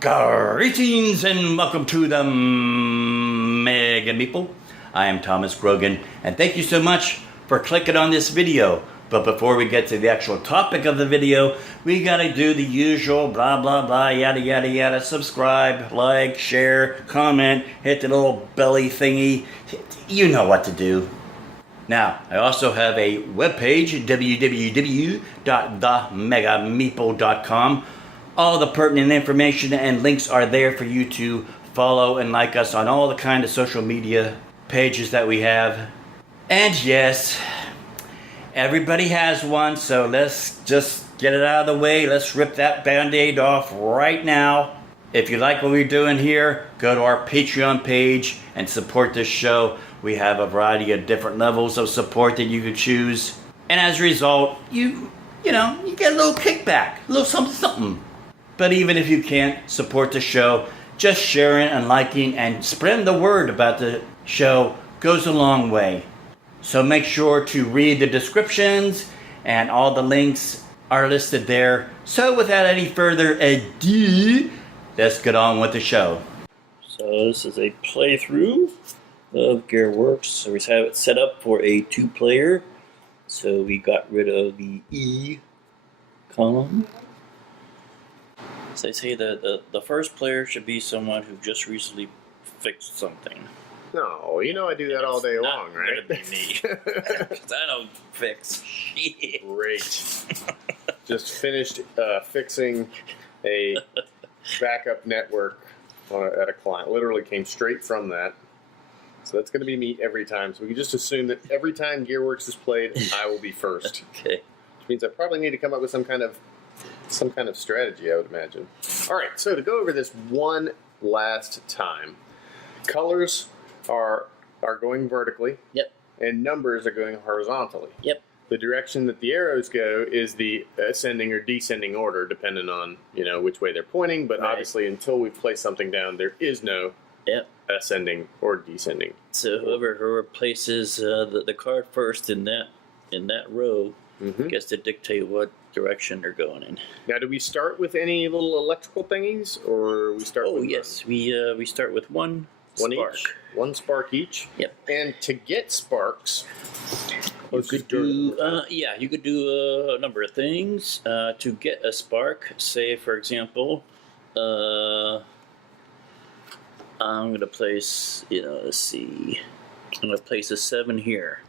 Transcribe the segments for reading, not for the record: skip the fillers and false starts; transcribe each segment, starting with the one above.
Greetings and welcome to the Mega Meeple. I am Thomas Grogan, and thank you so much for clicking on this video. But before we get to the actual topic of the video, we gotta do the usual blah blah blah yada yada yada. Subscribe, like, share, comment, hit the little belly thingy. You know what to do. Now, I also have a webpage, www.themegameeple.com. All the pertinent information and links are there for you to follow and like us on all the kind of social media pages that we have. And yes, everybody has one, so let's just get it out of the way. Let's rip that band-aid off right now. If you like what we're doing here, go to our Patreon page and support this show. We have a variety of different levels of support that you can choose. And as a result, you get a little kickback, a little something. But even if you can't support the show, just sharing and liking and spreading the word about the show goes a long way. So make sure to read the descriptions, and all the links are listed there. So without any further ado, let's get on with the show. So this is a playthrough of Gearworks. So we have it set up for a 2-player. So we got rid of the E column. So they say the first player should be someone who just recently fixed something. No, I do that all day long, right? It's not gonna be me. 'Cause I don't fix shit. Great. Just finished fixing a backup network at a client. Literally came straight from that. So that's going to be me every time. So we can just assume that every time Gearworks is played, I will be first. Okay. Which means I probably need to come up with some kind of strategy, I would imagine. All right, so to go over this one last time, colors are going vertically. Yep. And numbers are going horizontally. Yep. The direction that the arrows go is the ascending or descending order, depending on which way they're pointing. But right. Obviously, until we place something down, there is no ascending or descending. So whoever places the card first in that row gets to dictate what direction they're going in. Now, do we start with any little electrical thingies, or we start? Oh yes, we start with one spark. Each. One spark each. Yep. And to get sparks, you could do a number of things to get a spark. Say, for example, I'm going to place, let's see, I'm going to place a 7 here.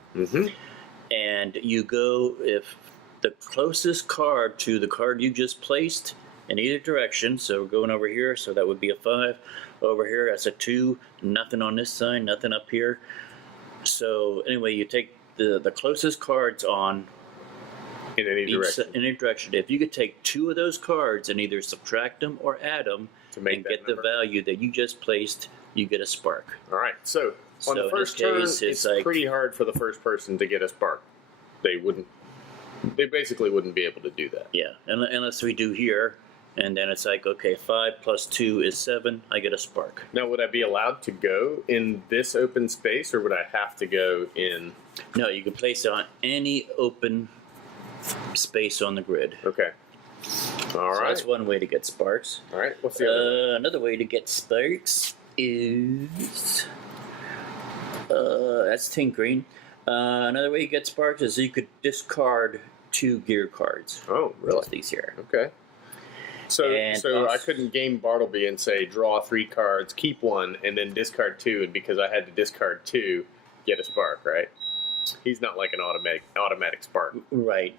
And you go, if the closest card to the card you just placed in either direction, so we're going over here, so that would be a 5. Over here, that's a 2. Nothing on this side, nothing up here. So anyway, you take the closest cards on in any direction. If you could take 2 of those cards and either subtract them or add them and get the value that you just placed, you get a spark. All right. So on the first turn, it's like, pretty hard for the first person to get a spark. They basically wouldn't be able to do that. Yeah, unless we do here, and then it's like, okay, 5 plus 2 is 7. I get a spark. Now, would I be allowed to go in this open space, or would I have to go in? No, you can place it on any open space on the grid. Okay. All right. That's one way to get sparks. All right. What's the other? Another way to get sparks is that's tinkering. Another way you get sparks is you could discard 2 gear cards. Oh, really? These here. Okay. So I couldn't game Bartleby and say draw 3 cards, keep 1, and then discard 2, and because I had to discard 2, get a spark, right? He's not like an automatic spark. Right.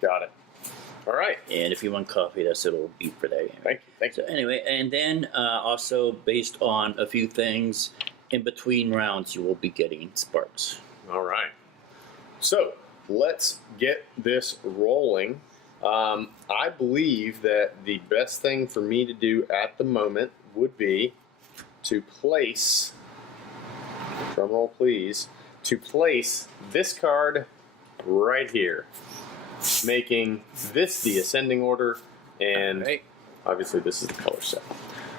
Got it. All right. And if you want coffee, that's a little beep for that. Thank you. So anyway, and then also based on a few things, in between rounds, you will be getting sparks. All right. So let's get this rolling. I believe that the best thing for me to do at the moment would be to place, drumroll please, to place this card right here, making this the ascending order, and obviously this is the color set.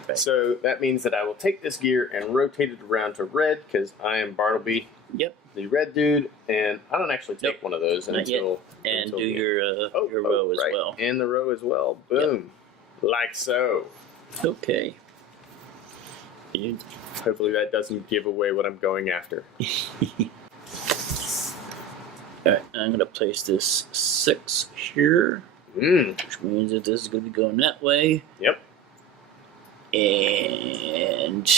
Okay. So that means that I will take this gear and rotate it around to red, because I am Bartleby. Yep. The red dude, and I don't actually take one of those until do your row as well. And the row as well. Boom. Yep. Like so. Okay. Hopefully that doesn't give away what I'm going after. Alright, I'm going to place this 6 here, which means that this is going to be going that way. Yep. And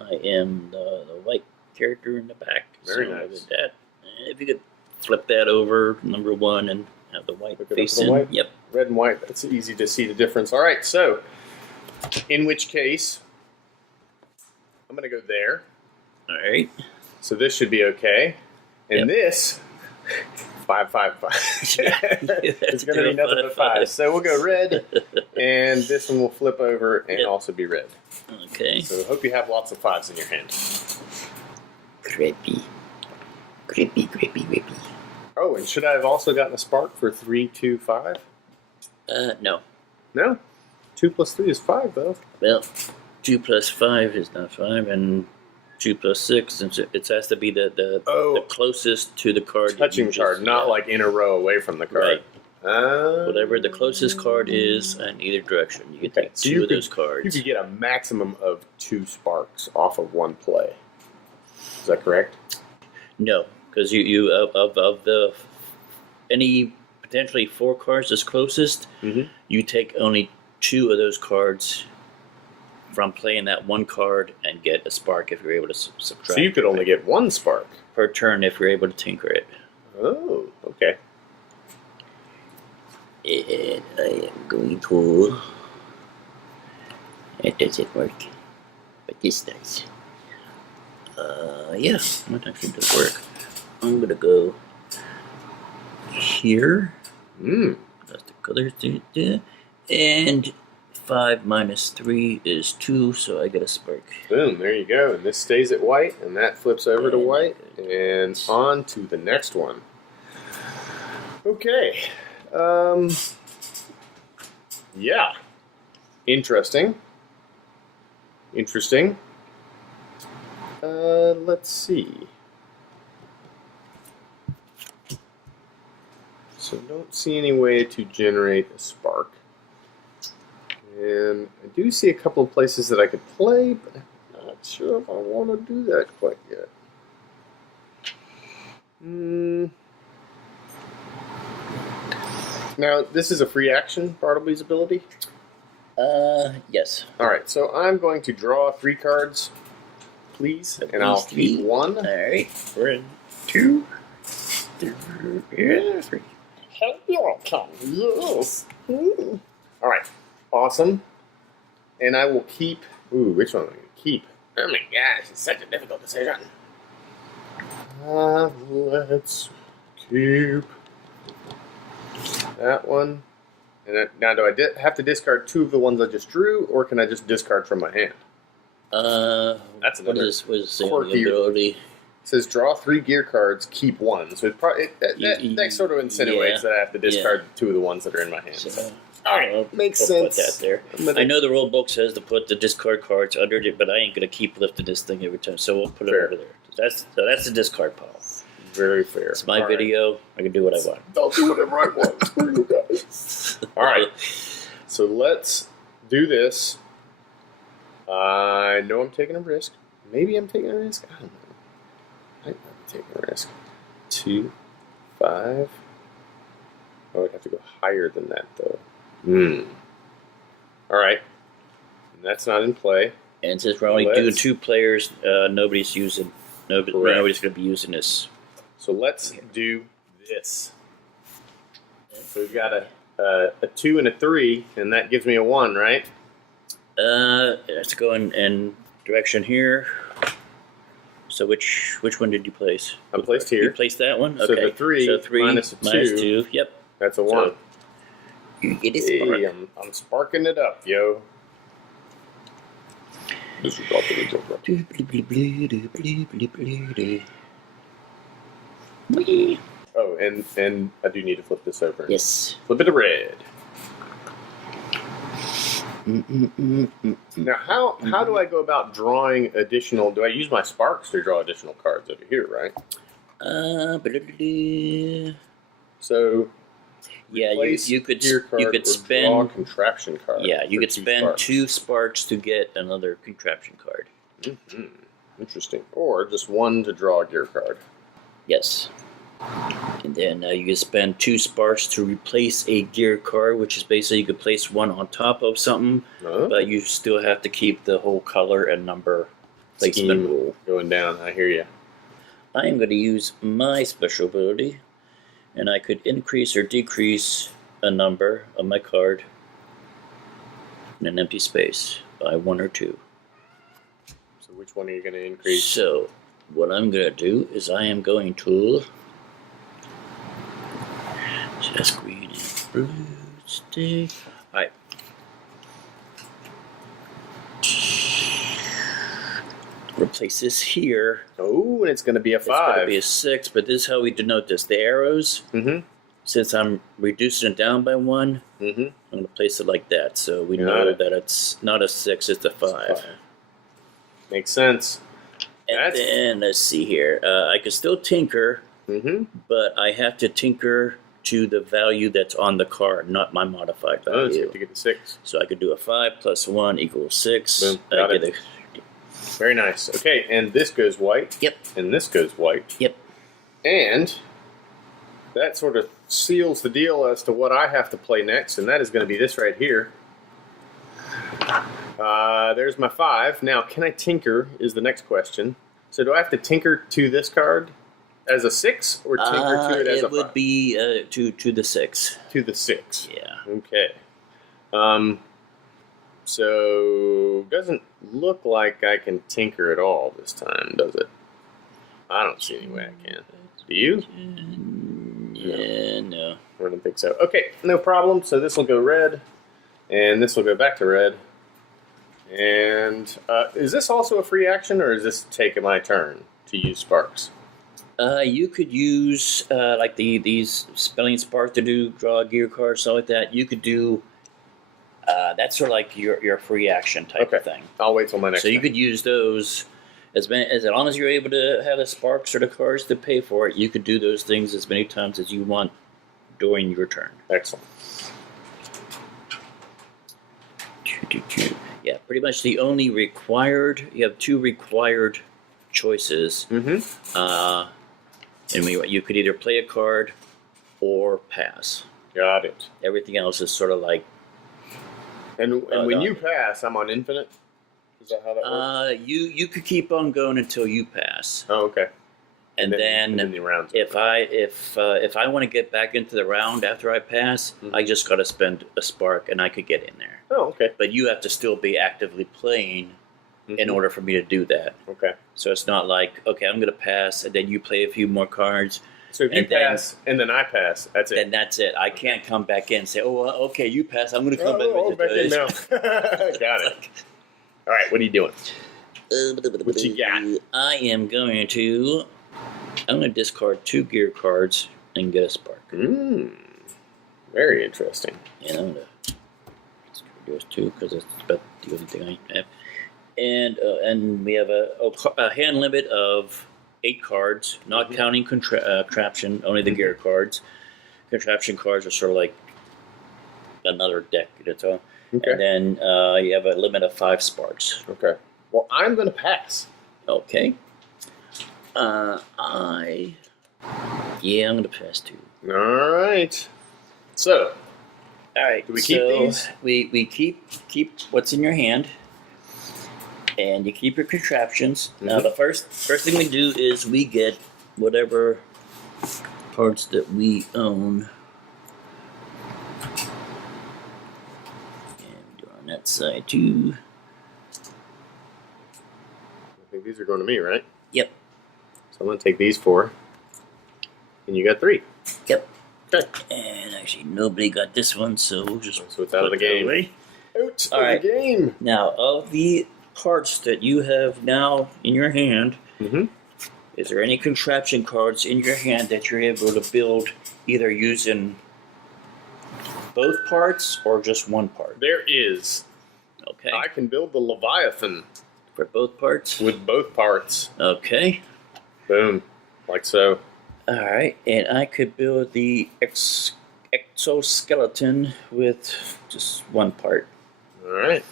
I am the white character in the back. Very so nice. With that, if you could flip that over, number 1, and have the white Look it up face to the in. white? Yep. Red and white, that's easy to see the difference. All right, so in which case, I'm going to go there. Alright. So this should be okay. And Yep. this, 5, 5, 5. It's going to be nothing but 5. 5. So we'll go red, and this one will flip over and Yep. also be red. Okay. So I hope you have lots of 5s in your hand. Creepy. Creepy, creepy, creepy. Oh, and should I have also gotten a spark for 3, 2, 5? No. No. 2 plus 3 is 5, though. Well, 2 plus 5 is not 5, and 2 plus 6, and it has to be the closest to the card. Touching card, not like in a row away from the card. Right. Whatever the closest card is in either direction. You can take two of those cards. You could get a maximum of 2 sparks off of one play. Is that correct? No, because you of the any potentially 4 cards that's closest, you take only 2 of those cards from playing that one card and get a spark if you're able to subtract. So you could only get 1 spark per turn if you're able to tinker it. Oh, okay. And I am going to. It doesn't work, but this does. Yeah, that actually does work. I'm gonna go here. That's the colors, and 5 minus 3 is 2, so I get a spark. Boom, there you go. And this stays at white, and that flips over to white, and on to the next one. Okay. Yeah. Interesting. Let's see. So don't see any way to generate a spark. And I do see a couple of places that I could play, but I'm not sure if I want to do that quite yet. Now, this is a free action, Bartleby's ability? Yes. Alright, so I'm going to draw 3 cards, please, and I'll keep 1. Alright. 1, 2, 3. Yes. Alright, awesome. And I will keep... Ooh, which one am I going to keep? Oh my gosh, it's such a difficult decision. Let's keep that one. And now, do I have to discard 2 of the ones I just drew, or can I just discard from my hand? That's another what is the quirky ability? It says draw 3 gear cards, keep 1. So it's probably that sort of insinuates that I have to discard 2 of the ones that are in my hand. So, Alright, makes we'll sense. Put that there. I know the rule book says to put the discard cards under it, but I ain't gonna keep lifting this thing every time. So we'll put it over there. That's the discard pile. Very fair. It's my video. I can do what I want. I'll do whatever I want. Screw you guys. Alright, so let's do this. I know I'm taking a risk. Maybe I'm taking a risk. I don't know. I might be taking a risk. 2, 5. Oh, I'd have to go higher than that, though. Alright. That's not in play. And since we're only doing 2 players, nobody's going to be using this. So let's do this. So we've got a 2 and a 3, and that gives me a 1, right? Let's go in direction here. So which one did you place? I placed here. You placed that one? So Okay. the 3 minus a 2. Yep. That's a 1. You get a spark. Hey, I'm sparking it up, yo. This is about to be Oh, and I do need to flip this over. Yes. Flip it to red. Now, how do I go about drawing additional... Do I use my sparks to draw additional cards over here, right? So... Yeah, Replace you could gear card you could or draw spend contraption card. yeah you for could 2 spend sparks. 2 sparks to get another contraption card. Interesting. Or just 1 to draw a gear card. Yes. And then you can spend 2 sparks to replace a gear card, which is basically you could place one on top of something, but you still have to keep the whole color and number placement Scheme rule. going down. I hear you. I am going to use my special ability, and I could increase or decrease a number of my card in an empty space by 1 or 2. So which one are you going to increase? So what I'm going to do is I am going to just green and blue stick. Alright. Replace this here. Oh, and it's going to be a 5. It's going to be a 6, but this is how we denote this. The arrows, since I'm reducing it down by 1, I'm going to place it like that. So we know that it's not a 6, it's a 5. Makes sense. And then, let's see here. I can still tinker, but I have to tinker to the value that's on the card, not my modified value. Oh, so you have to get the 6. So I could do a 5 plus 1 equals 6. Boom. I Got get it. Very nice. Okay, and this goes white. Yep. And this goes white. Yep. And that sort of seals the deal as to what I have to play next, and that is going to be this right here. There's my 5. Now, can I tinker is the next question. So do I have to tinker to this card as a 6 or tinker to it as a 5? It would be to the 6. To the 6. Yeah. Okay. So doesn't look like I can tinker at all this time, does it? I don't see any way I can. Do you? Yeah, no. I don't think so. Okay, no problem. So this will go red, and this will go back to red. And is this also a free action, or is this take my turn to use sparks? You could use like these spelling sparks to draw a gear card, stuff like that. You could do that's sort of like your free action type of thing. I'll wait till my next. So you could use those as long as you're able to have the sparks or the cards to pay for it. You could do those things as many times as you want during your turn. Excellent. Yeah, pretty much the only required. You have 2 required choices. And you could either play a card or pass. Got it. Everything else is sort of like. And when you pass, I'm on infinite. Is that how that works? You could keep on going until you pass. Oh, okay. And then the rounds if I want to get back into the round after I pass, I just got to spend a spark and I could get in there. Oh, okay. But you have to still be actively playing in order for me to do that. Okay. So it's not like, okay, I'm going to pass and then you play a few more cards. So if you pass and then I pass, that's it. Then that's it. I can't come back in and say, oh, okay, you pass. I'm going to come back in now. Got it. All right, what are you doing? What you got? I am going to discard 2 gear cards and get a spark. Very interesting. And I'm going to discard those 2 because that's about the only thing I have. And we have a hand limit of 8 cards, not counting contraption, only the gear cards. Contraption cards are sort of like another deck. That's all. Okay. And then you have a limit of 5 sparks. Okay. Well, I'm going to pass. Okay. I'm going to pass too. All right. So, all right. Do we keep these? We keep what's in your hand, and you keep your contraptions. Now, the first thing we do is we get whatever parts that we own. And do on that side too. I think these are going to me, right? Yep. So I'm going to take these 4. And you got 3. Yep. Okay. And actually, nobody got this one, so we'll just So it's out of the game. away. Out All of right. the game. Now, of the parts that you have now in your hand, is there any contraption cards in your hand that you're able to build either using both parts or just one part? There is. Okay. I can build the Leviathan For both parts? with both parts. Okay. Boom. Like so. All right. And I could build the exoskeleton with just one part. All right.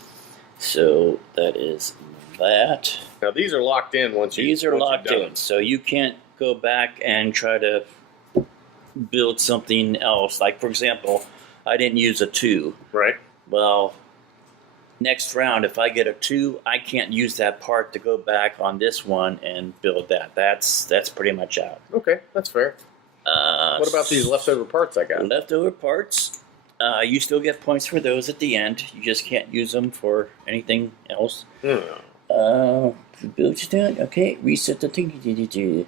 So that is that. Now these are locked in once you. These are once you've locked done in, so you can't go back and try to build something else. Like, for example, I didn't use a 2. them. Right. Well, next round, if I get a 2, I can't use that part to go back on this one and build that. That's pretty much out. Okay, that's fair. What about these leftover parts I got? Leftover parts, you still get points for those at the end. You just can't use them for anything else. Build down. Okay, reset the tinker.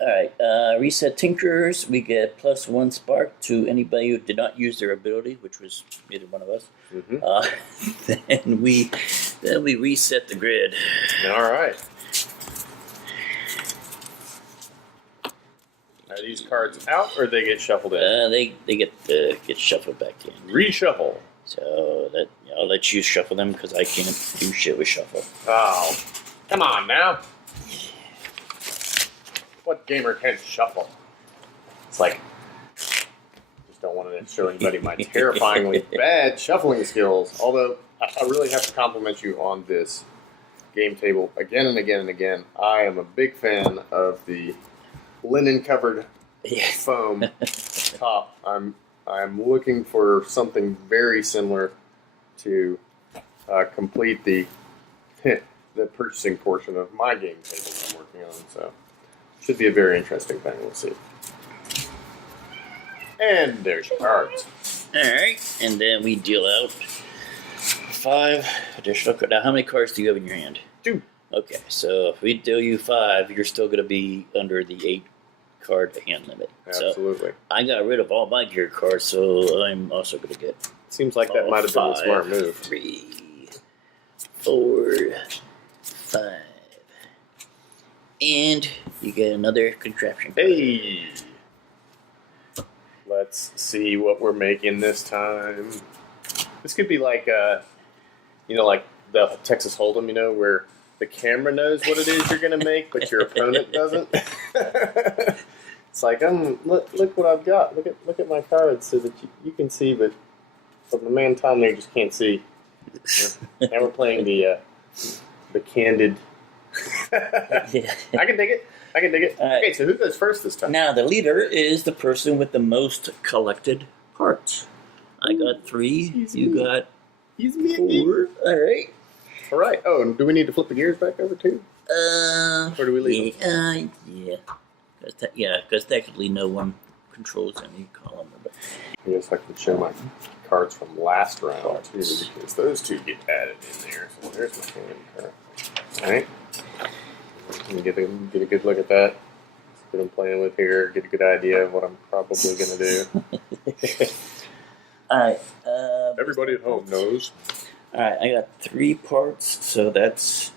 Alright, reset tinkers. We get +1 spark to anybody who did not use their ability, which was neither one of us. Then we reset the grid. All right. Are these cards out or they get shuffled in? They get shuffled back in. Reshuffle. So that I'll let you shuffle them because I can't do shit with shuffle. Oh, come on now. What gamer can shuffle? It's like, just don't want to show anybody my terrifyingly bad shuffling skills. Although, I really have to compliment you on this game table again and again and again. I am a big fan of the linen-covered foam top. I'm looking for something very similar to complete the the purchasing portion of my game table I'm working on. So, should be a very interesting thing. We'll see. And there's your cards. Alright, and then we deal out 5 additional cards. Now, how many cards do you have in your hand? 2. Okay, so if we deal you 5, you're still going to be under the 8 card hand limit. Absolutely. So I got rid of all my gear cards, so I'm also going to get. Seems like that might have been a smart move. 3, 4, 5. And you get another contraption card. Hey! Let's see what we're making this time. This could be like, like the Texas Hold'em, where the camera knows what it is you're going to make, but your opponent doesn't. It's like, look what I've got. Look at my cards so that you can see, but the man Tom there just can't see. Now we're playing the candid. Yeah. I can dig it. Okay, so who goes first this time? Now, the leader is the person with the most collected parts. I got 3. You got He's me 4. Alright. All right. Oh, and do we need to flip the gears back over too? Or do we leave them? Yeah. Because technically no one controls any column. But I guess I can show my cards from last round too, because those 2 get added in there. So there's my hand card. All right. Let me get a good look at that. See what I'm playing with here. Get a good idea of what I'm probably going to do. Alright. Everybody at home knows. Alright, I got 3 parts, so that's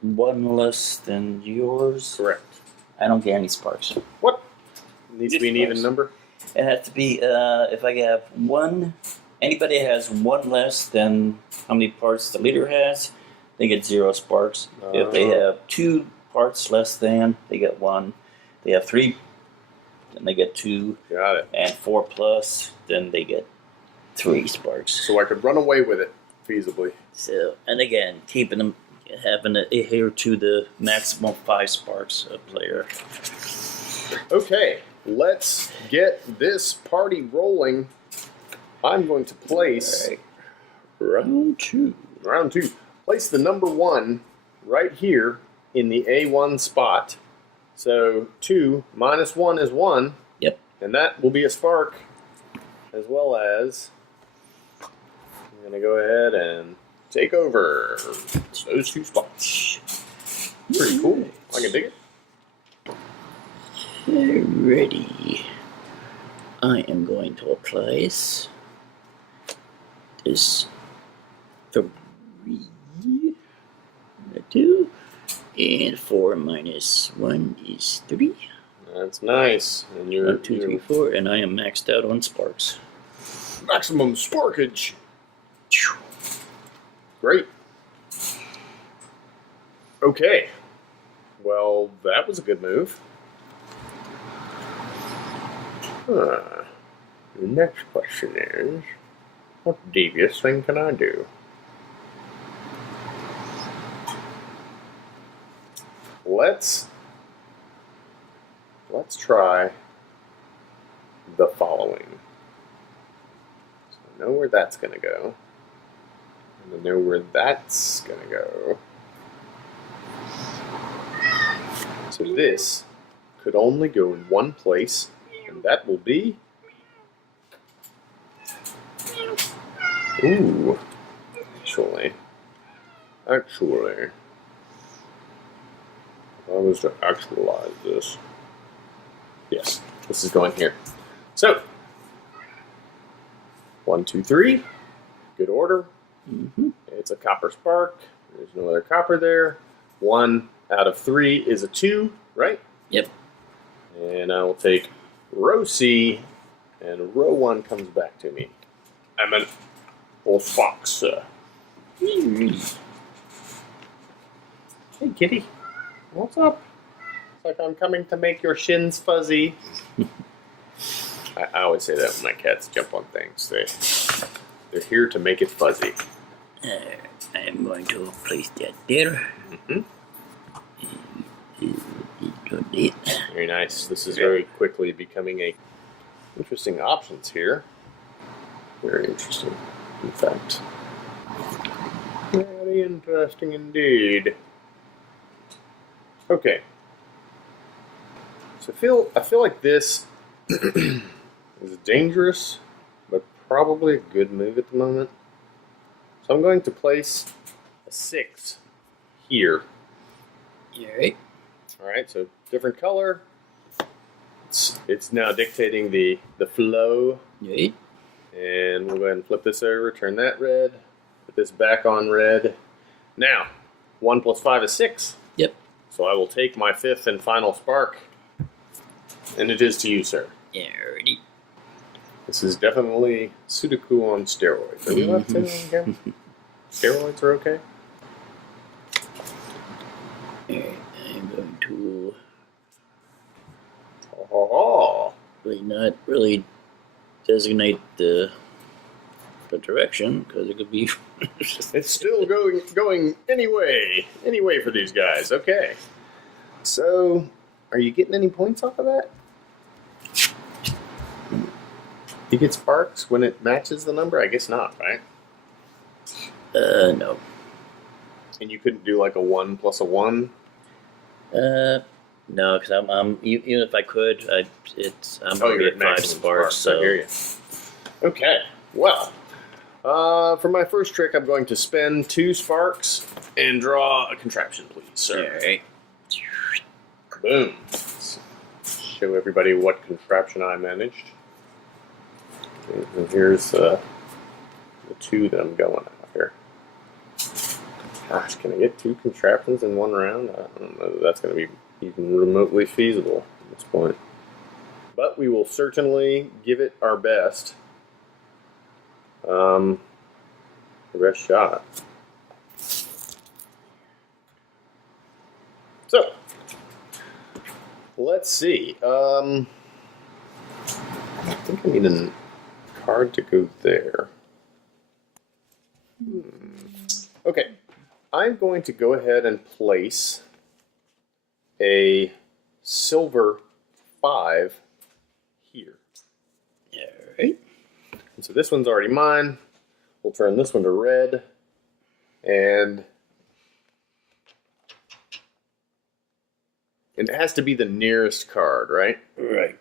1 less than yours. Correct. I don't get any sparks. What? Needs to be an even number? It has to be, if I have 1, anybody has 1 less than how many parts the leader has, they get 0 sparks. If they have 2 parts less than, they get 1. They have 3, then they get 2. Got it. And 4 plus, then they get 3 sparks. So I could run away with it, feasibly. So, and again, keeping them, having it adhere to the maximum 5 sparks a player. Okay, let's get this party rolling. I'm going to place Round 2. round 2. Place the number 1 right here in the A1 spot. So 2 minus 1 is 1. Yep. And that will be a spark, as well as I'm going to go ahead and take over those 2 spots. Pretty cool. I can dig it. Ready. I am going to place this 3, 2, and 4 minus 1 is 3. That's nice. And you're 1, 2, 3, 4, and I am maxed out on sparks. maximum sparkage. Great. Okay. Well, that was a good move. The next question is, what devious thing can I do? Let's try the following. So I know where that's going to go. And I know where that's going to go. So this could only go in one place, and that will be... Ooh. Actually. I was to actualize this. Yes, this is going here. So, 1, 2, 3. Good order. Mm-hmm. It's a copper spark. There's no other copper there. 1 out of 3 is a 2, right? Yep. And I will take row C, and row 1 comes back to me. I'm an old fox. Hey, kitty. What's up? It's like I'm coming to make your shins fuzzy. I always say that when my cats jump on things. They're here to make it fuzzy. I'm going to place that there. Mm-hmm. And Very nice. This is very quickly becoming a interesting options here. Very interesting, in fact. Very interesting indeed. Okay. So I feel like this is dangerous, but probably a good move at the moment. So I'm going to place a 6 here. Alright. Alright, so different color. It's now dictating the flow. Right. And we'll go ahead and flip this over, turn that red, put this back on red. Now, 1 plus 5 is 6. Yep. So I will take my 5th and final spark, and it is to you, sir. Alrighty. This is definitely Sudoku on steroids. Are we allowed to say that again? Steroids are okay? Alright, I'm going to Oh, not really designate the direction, because it could be... it's still going anyway for these guys. Okay. So, are you getting any points off of that? You get sparks when it matches the number? I guess not, right? No. And you couldn't do like a 1 plus a 1? No, because I'm even if I could, I'm Oh, going to you're get at 5 maximum sparks. I So hear you. Okay, well, for my first trick, I'm going to spend 2 sparks and draw a contraption, please, sir. alright. Boom. Let's show everybody what contraption I managed. Okay, and here's the 2 that I'm going after. Gosh, can I get 2 contraptions in one round? I don't know if that's going to be even remotely feasible at this point. But we will certainly give it our best. The best shot. So, let's see. I think I need a card to go there. Okay. I'm going to go ahead and place a silver 5 here. Alright. And so this one's already mine. We'll turn this one to red. And it has to be the nearest card, right? Right.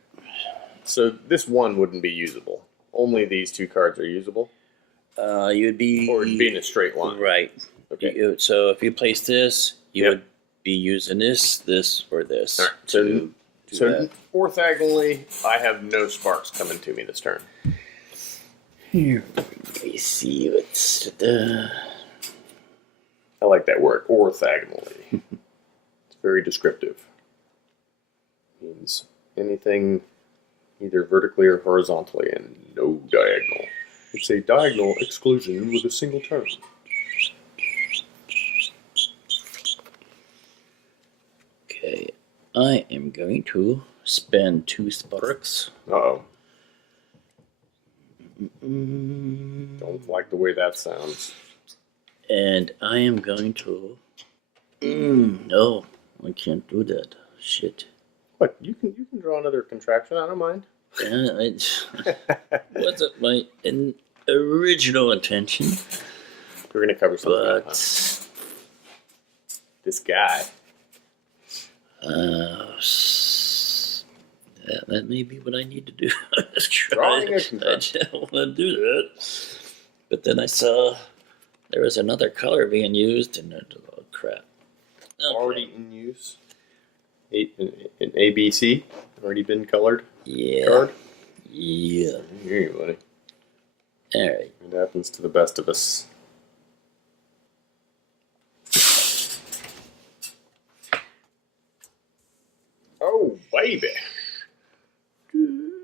So this one wouldn't be usable. Only these 2 cards are usable. You'd be... Or it'd be in a straight line. Right. Okay. So if you place this, you Yep. would be using this, or this. All right. To do So that. orthogonally, I have no sparks coming to me this turn. Here, let me see what's the... I like that word, orthogonally. It's very descriptive. Means anything either vertically or horizontally and no diagonal. It's a diagonal exclusion with a single term. Okay, I am going to spend 2 sparks Uh-oh. Don't like the way that sounds. And I am going to. No, I can't do that. Shit. What? You can draw another contraption. I don't mind. Wasn't my original intention. We're gonna cover something. But This guy. that may be what I need to do. Drawing a I contraption. didn't want to do that. But then I saw there was another color being used, and oh crap. Okay. Already in use. An ABC already been colored. Yeah. Card. Yeah. Here you, buddy. All right. It happens to the best of us. Oh, baby.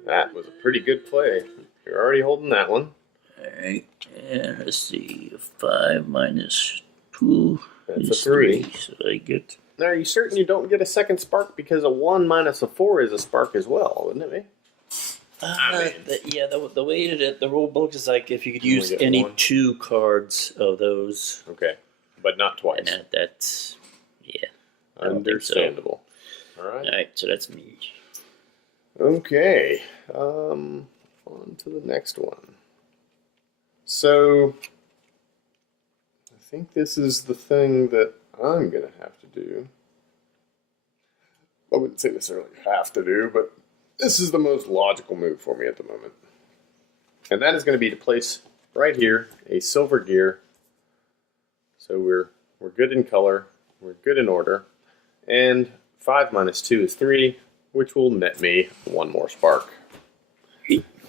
That was a pretty good play. You're already holding that one. All right. And let's see. 5 minus 2 That's is a 3. 3. So I get. Now, are you certain you don't get a second spark because a 1 minus a 4 is a spark as well, wouldn't it be? The way that the rule book is like if you could You only use get any one. 2 cards of those. Okay, but not twice. And that's. Yeah. I don't think so. Understandable. All right. All right. So that's me. Okay. On to the next one. So, I think this is the thing that I'm going to have to do. I wouldn't say necessarily have to do, but this is the most logical move for me at the moment. And that is going to be to place right here a silver gear. So we're good in color, we're good in order, and 5 minus 2 is 3, which will net me 1 more spark.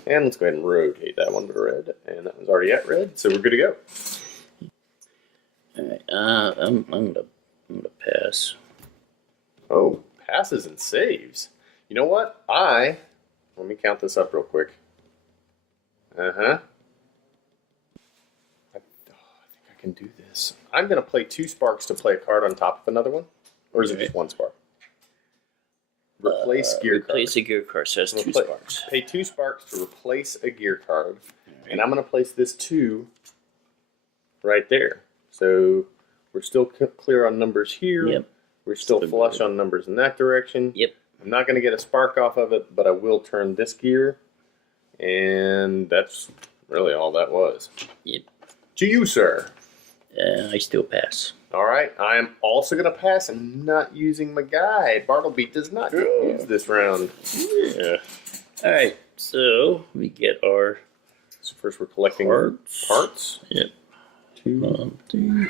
And let's go ahead and rotate that one to red, and that one's already at red, so we're good to go. All right. I'm gonna pass. Oh, passes and saves. You know what? Let me count this up real quick. I think I can do this. I'm going to play 2 sparks to play a card on top of another one. Or is it just 1 spark? Replace gear card. Replace a gear card, so that's 2 sparks. Pay 2 sparks to replace a gear card. And I'm going to place this 2 right there. So we're still clear on numbers here. Yep. We're still flush on numbers in that direction. Yep. I'm not going to get a spark off of it, but I will turn this gear. And that's really all that was. Yep. To you, sir. I still pass. All right. I am also going to pass and not using my guide. Bartleby does not use this round. Yeah. All right. So we get our. So first we're collecting parts. Yep. 2. 1, 2.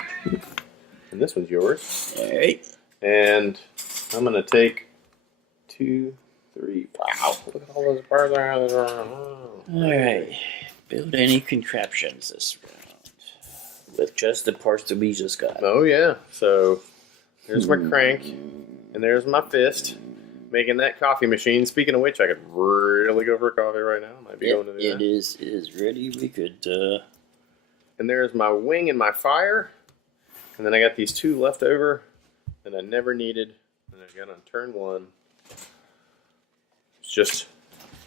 And this one's yours. All right. And I'm going to take 2, 3. Wow. Look at all those parts. All right. Build any contraptions this round with just the parts that we just got. Oh, yeah. So there's my crank. And there's my fist. Making that coffee machine. Speaking of which, I could really go for a coffee right now. Might be going to do that. It is ready. We could. And there's my wing and my fire. And then I got these 2 left over that I never needed. And I got on turn 1. It's just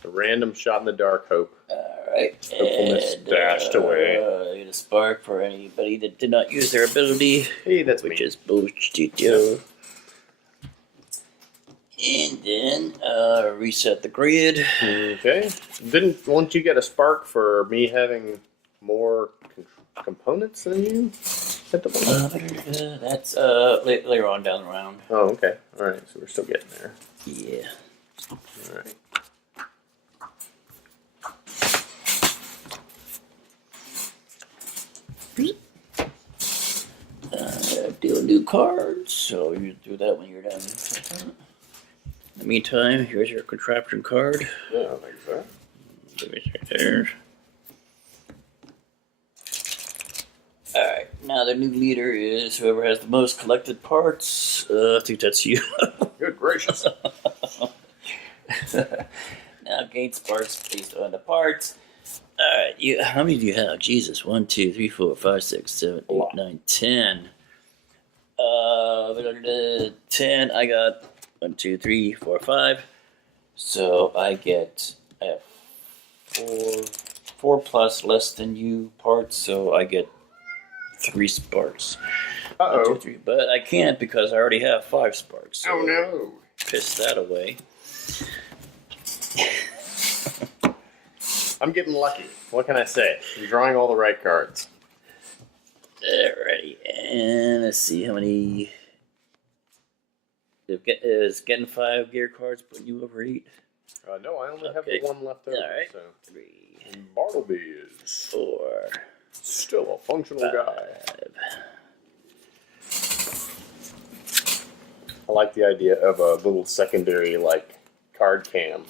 a random shot in the dark hope. Alright. Hopefulness dashed away. I get a spark for anybody that did not use their ability. Hey, that's which me. is bullshit. And then reset the grid. Okay. Won't you get a spark for me having more components than you at the moment? That's later on down the round. Oh, okay. All right. So we're still getting there. Yeah. All right. Deal new cards, so you do that when you're done. In the meantime, here's your contraption card. Yeah, I think so. Right there. Alright, now the new leader is whoever has the most collected parts. I think that's you. Good gracious. Now gain sparks based on the parts. Alright, how many do you have? Jesus, 1, 2, 3, 4, 5, 6, 7, 8, 9, 10. 10, I got 1, 2, 3, 4, 5. So I have 4, 4+ less than you parts, so I get 3 sparks. Uh-oh. 1, 2, 3. But I can't because I already have 5 sparks. So Oh, no. piss that away. I'm getting lucky. What can I say? I'm drawing all the right cards. Alrighty, and let's see how many. Is getting 5 gear cards putting you over 8? No, I only have Okay. the 1 left over. Alright. So. 3, And Bartleby is 4, still a functional 5. guy. I like the idea of a little secondary card cam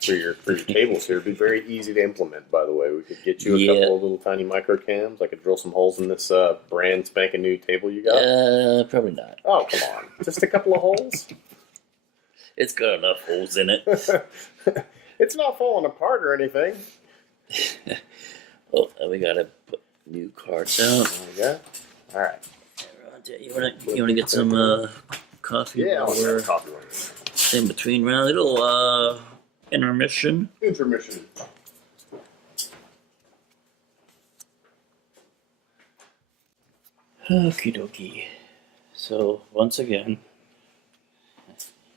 for your tables here. It'd be very easy to implement, by the way. We could get you a couple of little tiny micro cams. I could drill some holes in this brand spanking new table you got. Probably not. Oh, come on. Just a couple of holes? It's got enough holes in it. It's not falling apart or anything. Oh, we gotta put new cards out. Yeah. All right. You wanna get some coffee? Yeah, I'll while we're have coffee right in between round. Little intermission. now. Intermission. Okie dokie. So once again,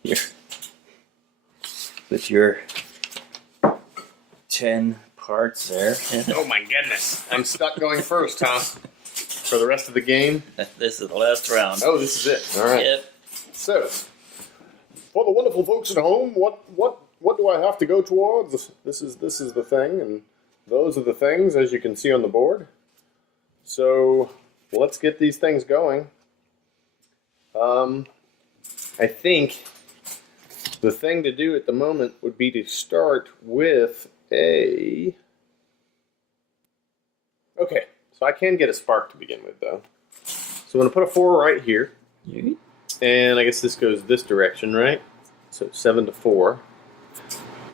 here with your 10 parts there. Oh my goodness. I'm stuck going first, huh? For the rest of the game? This is the last round. Oh, this is it. All right. Yep. So, for the wonderful folks at home, what do I have to go towards? This is the thing, and those are the things, as you can see on the board. So, let's get these things going. I think the thing to do at the moment would be to start with a... Okay, so I can get a spark to begin with, though. So I'm going to put a 4 right here. And I guess this goes this direction, right? So 7 to 4.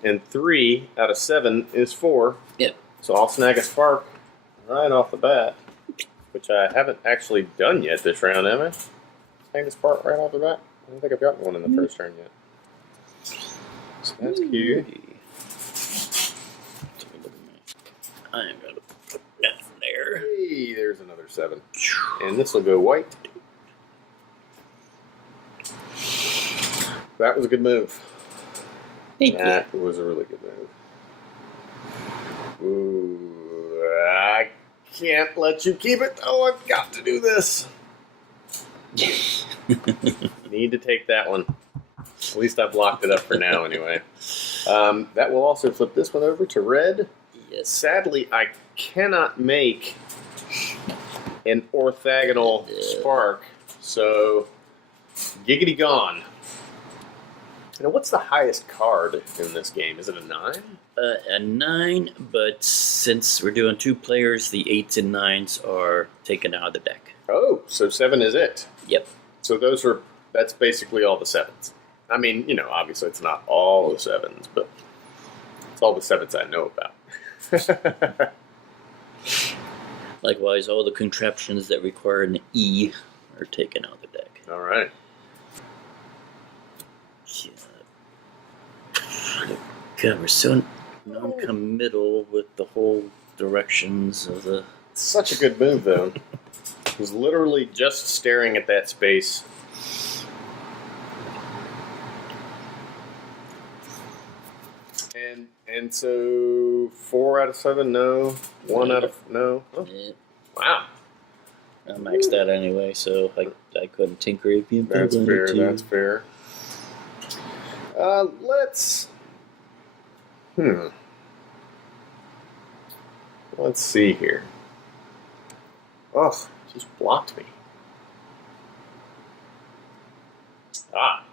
And 3 out of 7 is 4. Yep. So I'll snag a spark right off the bat, which I haven't actually done yet this round, have I? Snag a spark right off the bat? I don't think I've gotten one in the first turn yet. So that's cute. I am going to put that there. Hey, there's another 7. And this will go white. That was a good move. That was a really good move. Ooh, I can't let you keep it. Oh, I've got to do this. Need to take that one. At least I've locked it up for now, anyway. That will also flip this one over to red. Yes. Sadly, I cannot make an orthogonal spark, so giggity gone. Now, what's the highest card in this game? Is it a 9? A 9, but since we're doing 2 players, the 8s and 9s are taken out of the deck. Oh, so 7 is it. Yep. So that's basically all the 7s. I mean, obviously it's not all the 7s, but it's all the 7s I know about. Likewise, all the contraptions that require an E are taken out of the deck. All right. Yeah. God, we're so non-committal with the whole directions of the... Such a good move, though. I was literally just staring at that space. And so 4 out of 7, no. 1 out of no. Oh. Yeah. Wow. I maxed that anyway, so I couldn't tinker if you That's fair. That's fair. Let's. Let's see here. Oh, just blocked me. Aha!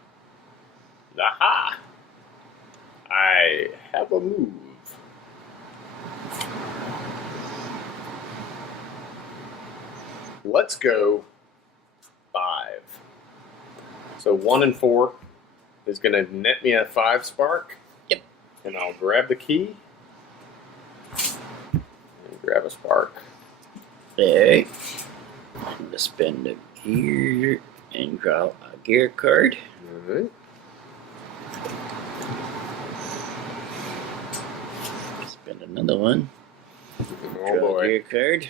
I have a move. Let's go 5. So 1 and 4 is going to net me a 5 spark. Yep. And I'll grab the key. And grab a spark. There. I'm going to spend a gear and draw a gear card. Alright. Spend another one. Oh boy. Your card.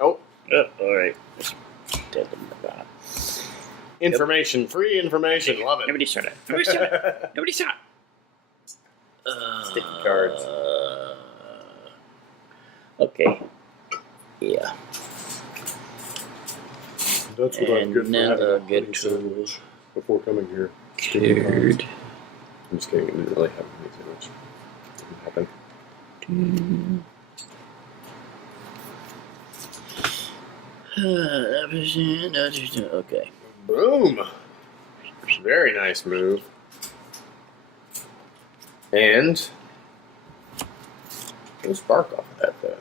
Oh. All right. Information. Free information. Love it. Nobody saw that. Nobody saw it. Nobody saw it. Sticky cards. Okay. Yeah. That's what I'm good for having a honey sandwich before coming here. Card. I'm just kidding. I didn't really have a honey sandwich. Didn't happen. Okay. Boom! Very nice move. And no spark off of that though.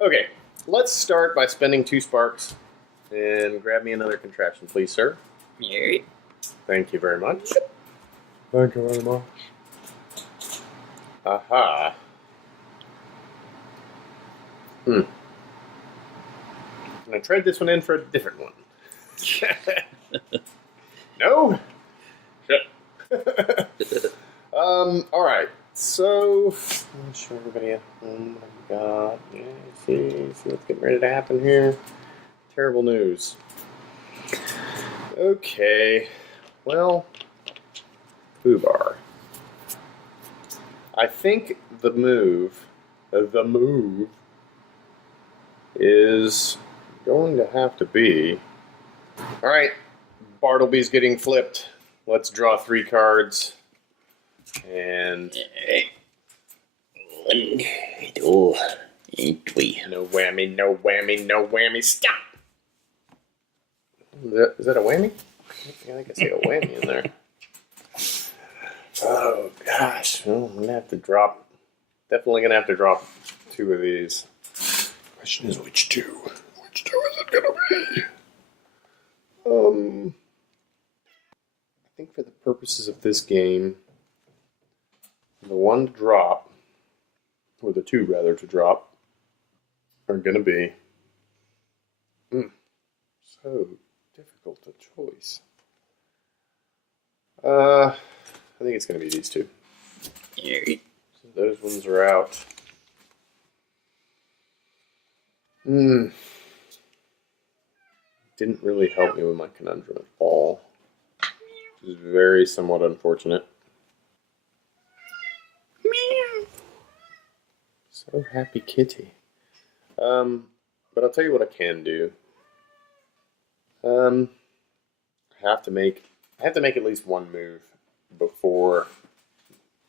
Okay, let's start by spending 2 sparks and grab me another contraption, please, sir. Alright. Thank you very much. Thank you very much. Aha. I'm gonna trade this one in for a different one. No? Alright. So, I'm sure everybody. Oh my god. Yeah, see what's getting ready to happen here. Terrible news. Okay. Well, Foobar. I think the move is going to have to be. Alright, Bartleby's getting flipped. Let's draw 3 cards. And. One, two, and 3. No whammy, no whammy, no whammy. Stop! Is that a whammy? I think I see a whammy in there. Oh, gosh. Well, I'm going to have to drop. Definitely going to have to drop 2 of these. Question is, which 2? Which 2 is it going to be? I think for the purposes of this game, the one to drop, or the 2 rather to drop, are going to be so difficult a choice. I think it's going to be these 2. Alright. So those ones are out. Didn't really help me with my conundrum at all. Which is very somewhat unfortunate. Meow. So happy kitty. But I'll tell you what I can do. I have to make at least one move before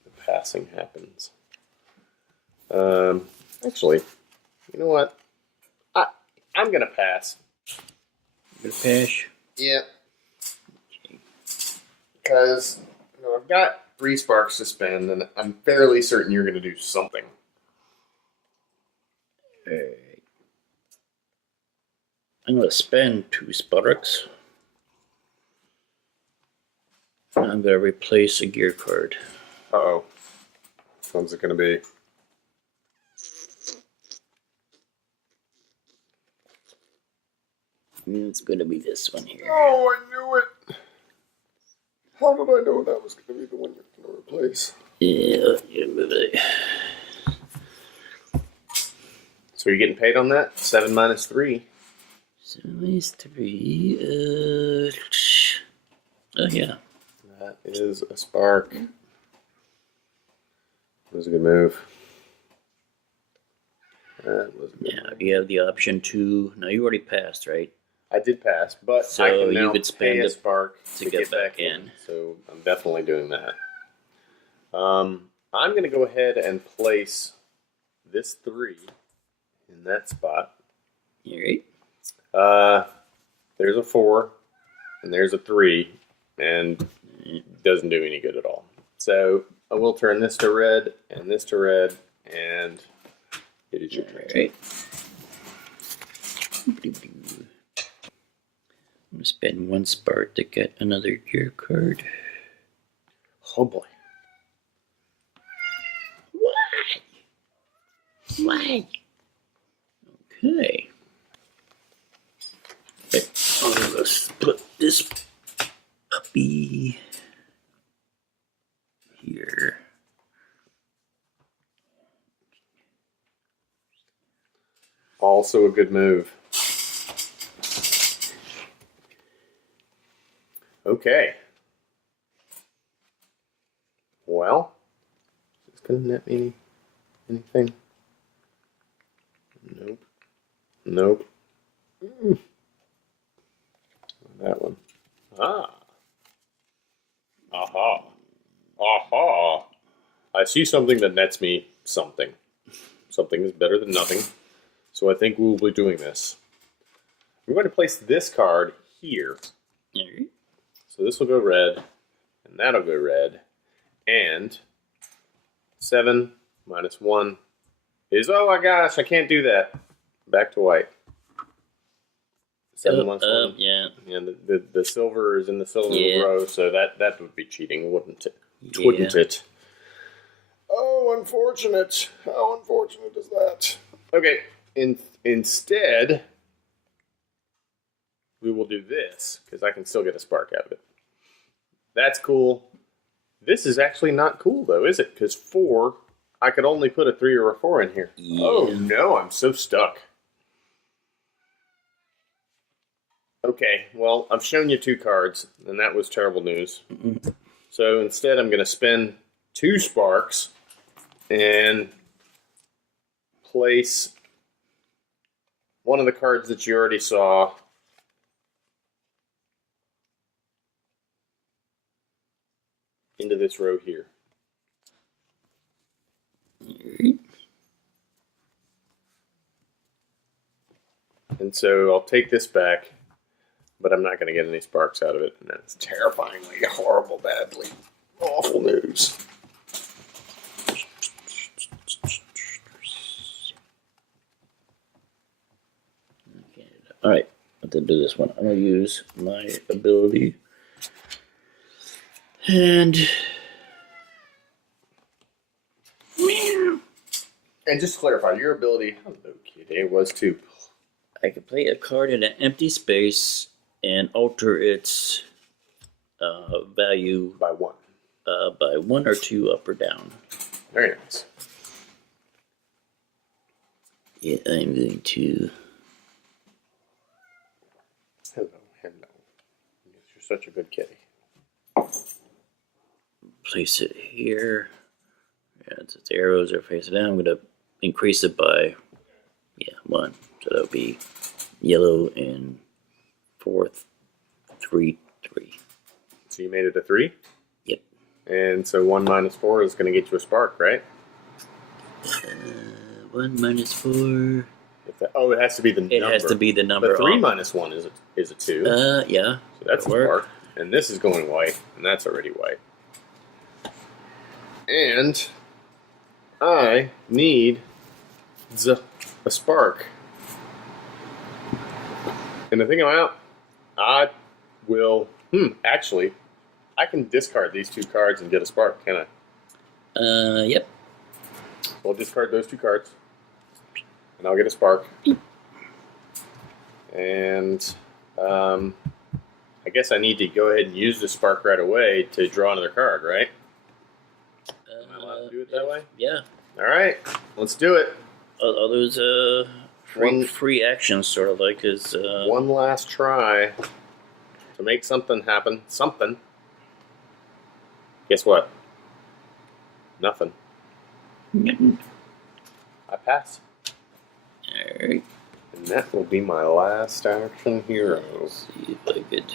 the passing happens. Actually, you know what? I'm gonna pass. Gonna pass? Yeah. Because I've got 3 sparks to spend, and I'm fairly certain you're gonna do something. Alright. I'm gonna spend 2 sparks. I'm gonna replace a gear card. Uh-oh. Which one's it gonna be? It's gonna be this one here. Oh, I knew it! How did I know that was gonna be the one you're gonna replace? Yeah, move it. So you're getting paid on that? 7 minus 3. 7 minus 3. Oh, yeah. That is a spark. That was a good move. That was a good Yeah, move. you have the option to. Now, you already passed, right? I did pass, but So I can you now could spend pay a it spark to get back in. So I'm definitely doing that. I'm going to go ahead and place this 3 in that spot. Alright. There's a 4, and there's a 3, and it doesn't do any good at all. So I will turn this to red, and this to red, and it is your turn. Alright. I'm going to spend 1 spark to get another gear card. Oh boy. Why? Okay. I'm going to put this puppy here. Also a good move. Okay. Well, is this going to net me anything? Nope. Nope. That one. Ah. Aha. Aha. I see something that nets me something. Something is better than nothing. So I think we'll be doing this. I'm going to place this card here. So this will go red, and that'll go red. And 7 minus 1 is, oh my gosh, I can't do that. Back to white. 7 minus 1. Yeah. And the silver is in the silver row, so that would be cheating, wouldn't it? Yeah. Wouldn't it? Oh, unfortunate. How unfortunate is that? Okay, instead, we will do this, because I can still get a spark out of it. That's cool. This is actually not cool, though, is it? Because 4, I could only put a 3 or a 4 in here. Yeah. Oh, no, I'm so stuck. Okay, well, I've shown you 2 cards, and that was terrible news. So instead, I'm going to spend 2 sparks and place one of the cards that you already saw into this row here. And so I'll take this back, but I'm not going to get any sparks out of it. And that's terrifyingly, horrible, badly, awful news. All right, I'm gonna do this one. I'm gonna use my ability, and just to clarify, your ability, hello kitty, was to I can play a card in an empty space and alter its value by 1. by 1 or 2 up or down. Very nice. Yeah, I'm going to Hello. You're such a good kitty. place it here. Yeah, its arrows are facing down. I'm going to increase it by 1. So that'll be yellow and 4, 3, 3. So you made it a 3? Yep. And so 1 minus 4 is going to get you a spark, right? 1 minus 4. It has to be the number. It has to be the number. But 3 minus 1 is a 2. Yeah. So that's a spark. And this is going white, and that's already white. And I need a spark. And the thing about, I will. Actually, I can discard these 2 cards and get a spark, can I? Yep. So I'll discard those 2 cards, and I'll get a spark. And I guess I need to go ahead and use the spark right away to draw another card, right? Am I allowed to do it that way? Yeah. All right, let's do it. Are those free actions, sort of like is One last try to make something happen. Something. Guess what? Nothing. I pass. Alright. And that will be my last action hero. See if I could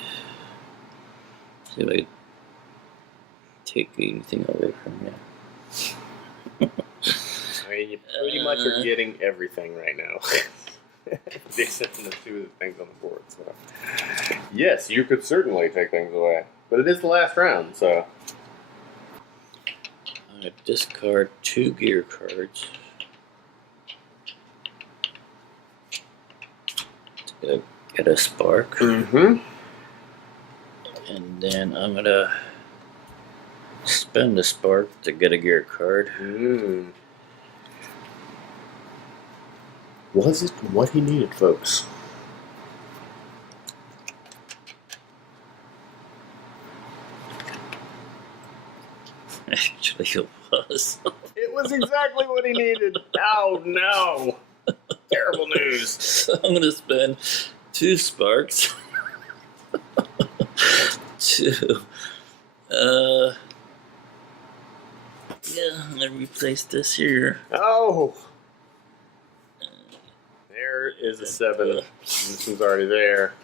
take anything away from you. I mean, you pretty much are getting everything right now. Except for the 2 of the things on the board. So. Yes, you could certainly take things away. But it is the last round, so. I'm going to discard 2 gear cards. To get a spark. Mm-hmm. And then I'm going to spend a spark to get a gear card. Was it what he needed, folks? Actually, it was. It was exactly what he needed. Oh, no. Terrible news. So I'm gonna spend 2 sparks to yeah, I'm gonna replace this here. Oh! There is a 7. This one's already there.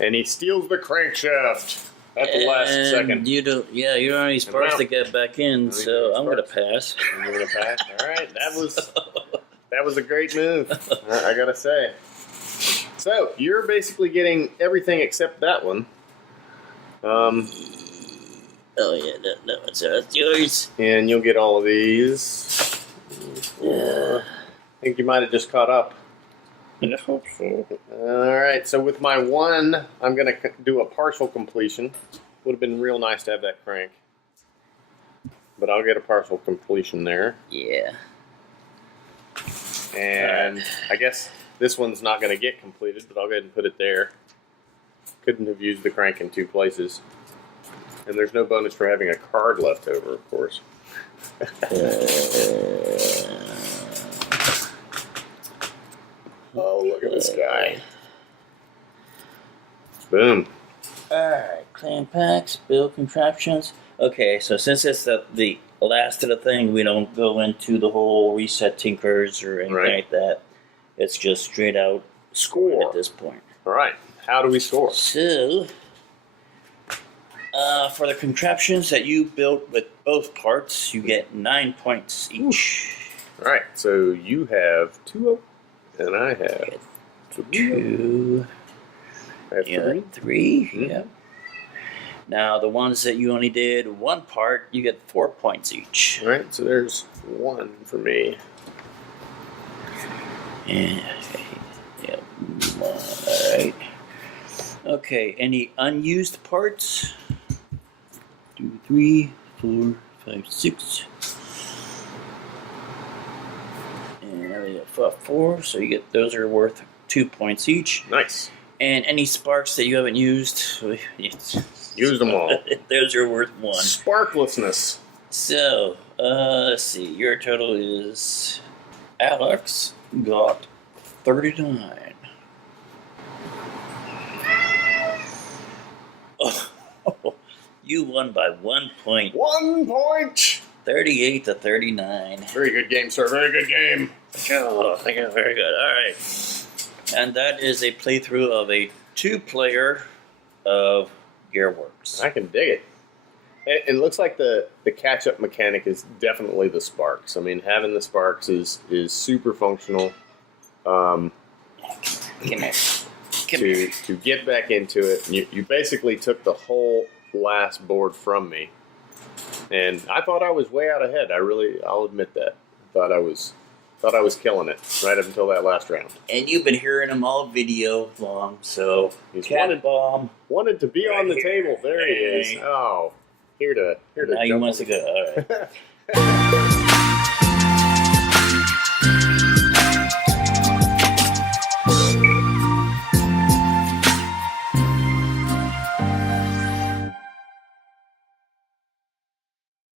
And he steals the crankshaft at the last second. You don't have any sparks to get back in, so I'm gonna pass. You're gonna pass? Alright, that was a great move, I gotta say. So, you're basically getting everything except that one. Oh yeah, that one's that's yours. And you'll get all of these. Yeah. I think you might have just caught up. I hope so. Alright, so with my 1, I'm going to do a partial completion. Would have been real nice to have that crank. But I'll get a partial completion there. Yeah. And I guess this one's not going to get completed, but I'll go ahead and put it there. Couldn't have used the crank in 2 places. And there's no bonus for having a card left over, of course. Oh, look at this guy. Boom. Alright, clan packs, build contraptions. Okay, so since it's the last of the thing, we don't go into the whole reset tinkers or anything like that. It's just straight out score at this point. Alright, how do we score? So, for the contraptions that you built with both parts, you get 9 points each. Alright, so you have 2 and I have 2. I have 3. 3. Mm-hmm. Yep. Now, the ones that you only did 1 part, you get 4 points each. Alright, so there's 1 for me. Yeah. Yep. Alright. Okay, any unused parts? 2, 3, 4, 5, 6. And I got 4, so you get those are worth 2 points each. Nice. And any sparks that you haven't used, Use them all. those are worth 1. Sparklessness. So, let's see. Your total is Alex got 39. Oh, you won by 1 point. 1 point. 38 to 39. Very good game, sir. Very good game. Oh, thank you. Very good. All right. And that is a playthrough of a 2-player of Gearworks. I can dig it. It looks like the catch-up mechanic is definitely the sparks. I mean, having the sparks is super functional. Come here. To get back into it. You basically took the whole last board from me. And I thought I was way out ahead. I'll admit that. Thought I was killing it right up until that last round. And you've been hearing them all video long, so He's Cat Bomb wanted to be on the table. There he is. Oh, here to now jump you on must the- go. All right.